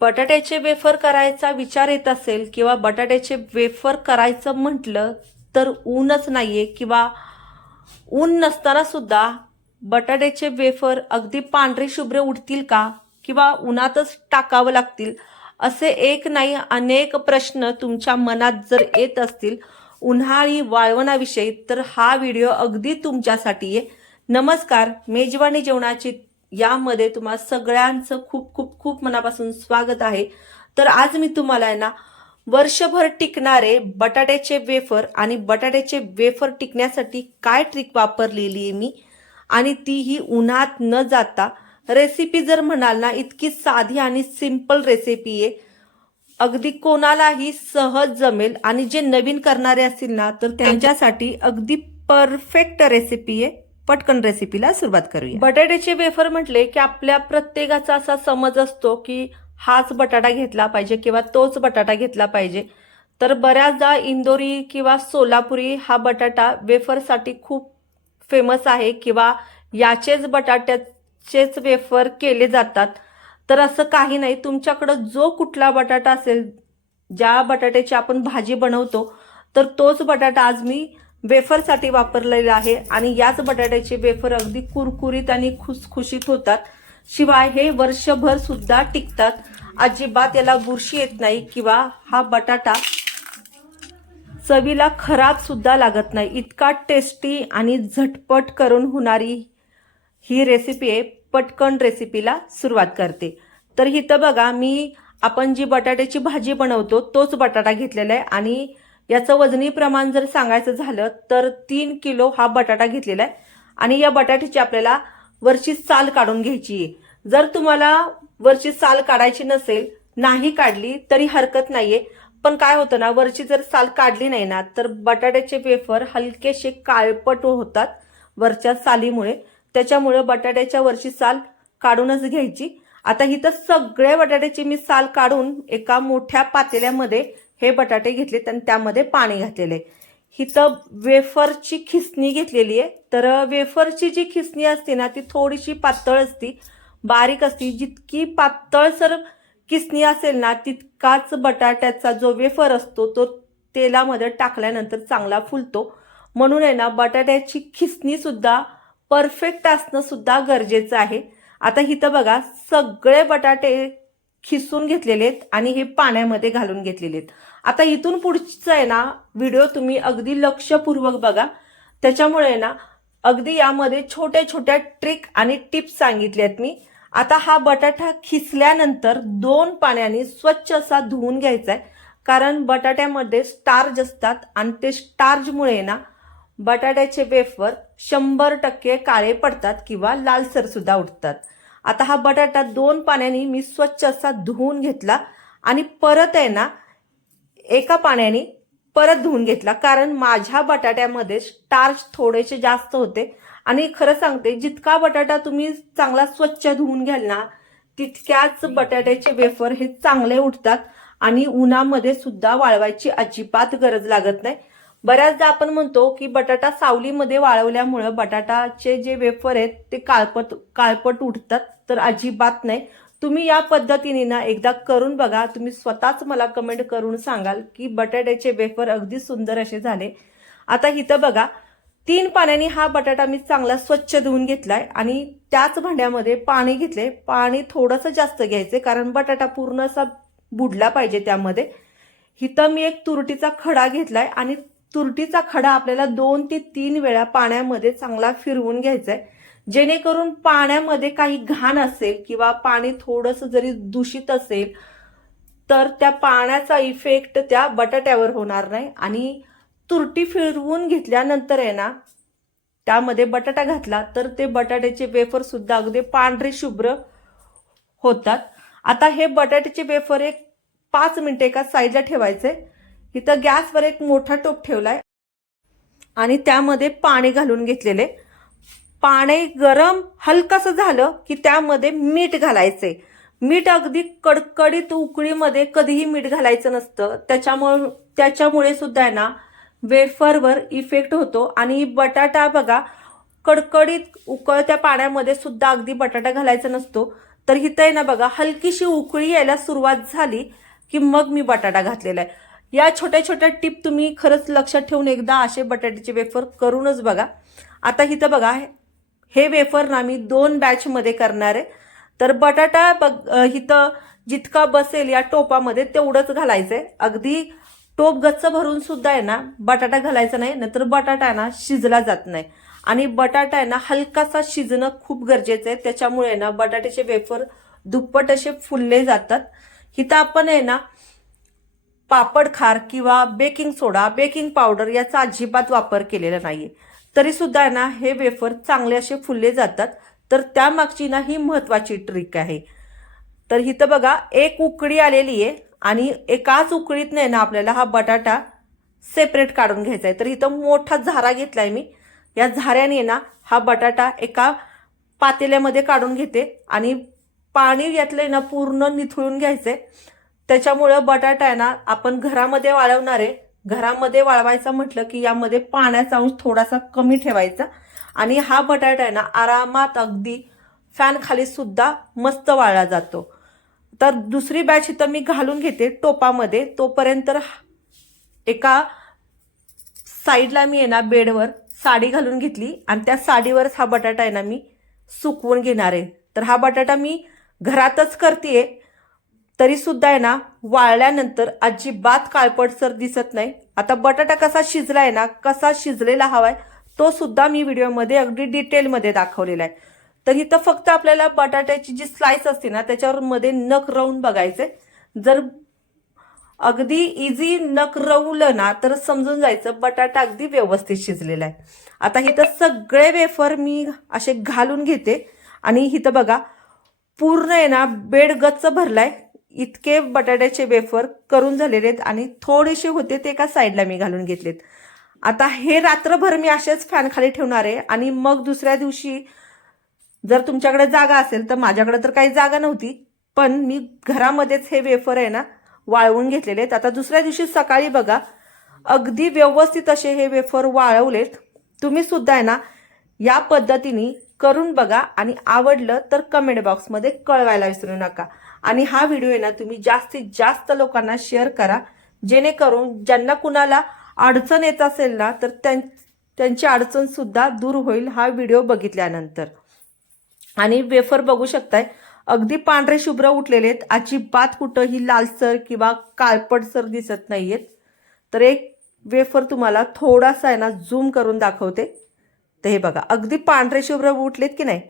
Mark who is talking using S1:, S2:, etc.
S1: बटाट्याचे वेफर करायचा विचार येत असेल किंवा बटाट्याचे वेफर करायचं म्हटलं तर ऊनच नाहीये किंवा ऊन नसताना सुद्धा बटाट्याचे वेफर अगदी पांढरे शुभ्र उठतील का? किंवा उन्हातच टाकावं लागतील? असे एक नाही अनेक प्रश्न तुमच्या मनात जर येत असतील उन्हाळी वाळवणाविषयी तर हा व्हिडिओ अगदी तुमच्यासाठी आहे. नमस्कार मेजवानी जेवणाची यामध्ये तुम्हा सगळ्यांचं खूप खूप खूप मनापासून स्वागत आहे. तर आज मी तुम्हाला आहे ना वर्षभर टिकणारे बटाट्याचे वेफर आणि बटाट्याचे वेफर टिकण्यासाठी काय ट्रिक वापरलेली आहे मी? आणि तीही उन्हात न जाता रेसिपी जर म्हणाल ना इतकी साधी आणि सिंपल रेसिपी आहे. अगदी कोणालाही सहज जमेल आणि जे नवीन करणारे असतील ना तर त्यांच्यासाठी अगदी परफेक्ट रेसिपी आहे. पटकन रेसिपीला सुरुवात करूया. बटाट्याचे वेफर म्हटले की आपल्या प्रत्येकाचा असा समज असतो की हाच बटाटा घेतला पाहिजे किंवा तोच बटाटा घेतला पाहिजे. तर बऱ्याचदा इंदोरी किंवा सोलापुरी हा बटाटा वेफरसाठी खूप फेमस आहे किंवा याचेच बटाट्याचेच वेफर केले जातात. तर असं काही नाही तुमच्याकडं जो कुठला बटाटा असेल ज्या बटाट्याची आपण भाजी बनवतो तर तोच बटाटा आज मी वेफरसाठी वापरलेलं आहे आणि याच बटाट्याचे वेफर अगदी कुरकुरीत आणि खुसखुशीत होतात. शिवाय हे वर्षभर सुद्धा टिकतात. अजिबात याला बुरशी येत नाही किंवा हा बटाटा चवीला खराब सुद्धा लागत नाही. इतका टेस्टी आणि झटपट करून होणारी ही रेसिपी आहे. पटकन रेसिपीला सुरुवात करते. तर इथं बघा मी आपण जी बटाट्याची भाजी बनवतो तोच बटाटा घेतलेला आहे आणि याचं वजनी प्रमाण जर सांगायचं झालं तर तीन किलो हा बटाटा घेतलेला आहे. आणि या बटाट्याची आपल्याला वरची साल काढून घ्यायची आहे. जर तुम्हाला वरची साल काढायची नसेल नाही काढली तरी हरकत नाहीये. पण काय होतं ना वरची जर साल काढली नाही ना तर बटाट्याचे वेफर हलकेसे काळपट होतात वरच्या सालीमुळे. त्याच्यामुळे बटाट्याच्या वरची साल काढूनच घ्यायची. आता इथं सगळ्या बटाट्याची मी साल काढून एका मोठ्या पातेल्यामध्ये हे बटाटे घेतलेत आणि त्यामध्ये पाणी घातलेले. इथं वेफरची खिसणी घेतलेली आहे. तर वेफरची जी खिसणी असते ना ती थोडीशी पातळ असती बारीक असती. जितकी पातळसर किसणी असेल ना तितकाच बटाट्याचा जो वेफर असतो तो तेलामध्ये टाकल्यानंतर चांगला फुलतो. म्हणून आहे ना बटाट्याची खिसणीसुद्धा परफेक्ट असणं सुद्धा गरजेचं आहे. आता इथं बघा सगळे बटाटे खिसून घेतलेले आहेत आणि हे पाण्यामध्ये घालून घेतलेले आहेत आता इथून पुढचं आहे ना व्हिडिओ तुम्ही अगदी लक्षपूर्वक बघा. त्याच्यामुळे आहे ना अगदी यामध्ये छोट्या छोट्या ट्रिक आणि टिप्स सांगितले आहेत मी. आता हा बटाटा खिसल्यानंतर दोन पाण्याने स्वच्छ असा धुवून घ्यायचा आहे कारण बटाट्यामध्ये स्टार्ज असतात आणि ते स्टार्चमुळे ना बटाट्याचे वेफर शंभर टक्के काळे पडतात किंवा लालसर सुद्धा उठतात आता हा बटाटा दोन पाण्याने मी स्वच्छ असा धुवून घेतला आणि परत आहे ना एका पाण्याने परत धुवून घेतला. कारण माझ्या बटाट्यामध्ये स्टार्च थोडेसे जास्त होते. आणि खरं सांगते जितका बटाटा तुम्ही चांगला स्वच्छ धुवून घ्याल ना तितक्याच बटाट्याचे वेफर हे चांगले उठतात आणि उन्हामध्ये सुद्धा वाळवायची अजिबात गरज लागत नाही. बऱ्याचदा आपण म्हणतो की बटाटा सावलीमध्ये वाळवल्यामुळं बटाटाचे जे वेफर आहेत ते काळपट काळपट उठतात तर अजिबात नाही. तुम्ही या पद्धतीने ना एकदा करून बघा. तुम्ही स्वतःच मला कमेंट करून सांगाल की बटाट्याचे वेफर अगदी सुंदर असे झाले. आता इथं बघा तीन पाण्याने हा बटाटा मी चांगला स्वच्छ धुवून घेतलाय आणि त्याच भांड्यामध्ये पाणी घेतले पाणी थोडंसं जास्त घ्यायचे कारण बटाटा पूर्ण असा बुडला पाहिजे त्यामध्ये. इथं मी एक तुरटीचा खडा घेतलाय आणि तुरटीचा खडा आपल्याला दोन ते तीन वेळा पाण्यामध्ये चांगला फिरवून घ्यायचा आहे जेणेकरून पाण्यामध्ये काही घाण असेल किंवा पाणी थोडंसं जरी दूषित असेल तर त्या पाण्याचा इफेक्ट त्या बटाट्यावर होणार नाही. आणि तुरटी फिरवून घेतल्यानंतर आहे ना त्यामध्ये बटाटा घातला तर ते बटाट्याचे वेफर सुद्धा अगदी पांढरे शुभ्र होतात. आता हे बटाट्याचे वेफर एक पाच मिनिटे एका साईडला ठेवायचे इथं गॅसवर एक मोठा टोप ठेवलाय आणि त्यामध्ये पाणी घालून घेतलेले. पाणी गरम हलकसं झालं की त्यामध्ये मीठ घालायचे. मीठ अगदी कडकडीत उकळीमध्ये कधीही मीठ घालायचं नसतं. त्याच्यामुळे त्याच्यामुळे सुद्धा आहे ना वेफरवर इफेक्ट होतो. आणि बटाटा बघा कडकडीत उकळत्या पाण्यामध्ये सुद्धा अगदी बटाटा घालायचा नसतो. तर इथं आहे ना बघा हलकीशी उकळी यायला सुरुवात झाली की मग मी बटाटा घातलेला आहे. या छोट्या छोट्या टिप तुम्ही खरंच लक्षात ठेवून एकदा असे बटाट्याचे वेफर करूनच बघा. आता इथं बघा हे वेफर ना मी दोन बॅचमध्ये करणार आहे. तर बटाटा बघ इथं जितका बसेल या टोपामध्ये तेवढंच घालायचं आहे अगदी टोप गच्च भरून सुद्धा आहे ना बटाटा घालायचा नाही नंतर बटाटा आहे ना शिजला जात नाही. आणि बटाटा आहे ना हलकासा शिजणं खूप गरजेचं आहे. त्याच्यामुळे ना बटाट्याचे वेफर दुप्पट असे फुलले जातात. इथं आपण आहे ना पापड खार किंवा बेकिंग सोडा बेकिंग पावडर याचा अजिबात वापर केलेला नाही तरी सुद्धा ना हे वेफर चांगले असे फुलले जातात. तर त्यामागची ना ही महत्त्वाची ट्रिक आहे. तर इथं बघा एक उकळी आलेली आहे आणि एकाच उकळीत नाही ना आपल्याला हा बटाटा सेपरेट काढून घ्यायचा आहे. तर इथं मोठा झारा घेतलाय मी. या झाऱ्याने ना हा बटाटा एका पातेल्यामध्ये काढून घेते आणि पाणी यातलं ना पूर्ण निथळून घ्यायचं आहे त्याच्यामुळं बटाटा आहे ना आपण घरामध्ये वाळवणार आहे. घरामध्ये वाळवायचा म्हटलं की यामध्ये पाण्याचा अंश थोडासा कमी ठेवायचा. आणि हा बटाटा आहे ना आरामात अगदी फॅन खाली सुद्धा मस्त वाळला जातो. तर दुसरी बॅच इथं मी घालून घेते टोपामध्ये. तोपर्यंत एका साईडला मी आहे ना बेडवर साडी घालून घेतली. आणि त्या साडीवरच हा बटाटा आहे ना मी सुकवून घेणार आहे. तर हा बटाटा मी घरातच करते तरी सुद्धा आहे ना वाळल्यानंतर अजिबात काळपटसर दिसत नाही. आता बटाटा कसा शिजलाय ना कसा शिजलेला हवाय तो सुद्धा मी व्हिडिओमध्ये अगदी डिटेलमध्ये दाखवलेला आहे. तर इथं फक्त आपल्याला बटाट्याची जी स्लाइस असते ना त्याच्यावर मध्ये नख राहून बघायचे. जर अगदी इझी नख रवलं ना तर समजून जायचं बटाटा अगदी व्यवस्थित शिजलेला आहे. आता इथं सगळे वेफर मी असे घालून घेते. आणि इथं बघा पूर्ण आहे ना बेड गच्च भरलाय. इतके बटाट्याचे वेफर करून झालेले आहेत आणि थोडेसे होते ते एका साईडला मी घालून घेतलेत. आता हे रात्रभर मी असेच फॅन खाली ठेवणार आहे आणि मग दुसऱ्या दिवशी जर तुमच्याकडे जागा असेल तर माझ्याकडे तर काही जागा नव्हती पण मी घरामध्येच हे वेफर आहे ना वाळवून घेतलेले आहेत. आता दुसऱ्या दिवशी सकाळी बघा अगदी व्यवस्थित असे हे वेफर वाळवलेत. तुम्ही सुद्धा आहे ना या पद्धतीने करून बघा आणि आवडलं तर कमेंट बॉक्समध्ये कळवायला विसरू नका. आणि हा व्हिडिओ आहे ना तुम्ही जास्तीत जास्त लोकांना शेअर करा. जेणेकरून ज्यांना कुणाला अडचण येत असेल ना तर त्यां त्यांची अडचणसुद्धा दूर होईल हा व्हिडिओ बघितल्यानंतर. आणि वेफर बघू शकताय अगदी पांढरे शुभ्र उठलेले आहेत. अजिबात कुठंही लालसर किंवा काळपटसर दिसत नाहीयेत. तर एक वेफर तुम्हाला थोडासा आहे ना झूम करून दाखवते. तर हे बघा अगदी पांढरे शुभ्र उठलेत की नाही?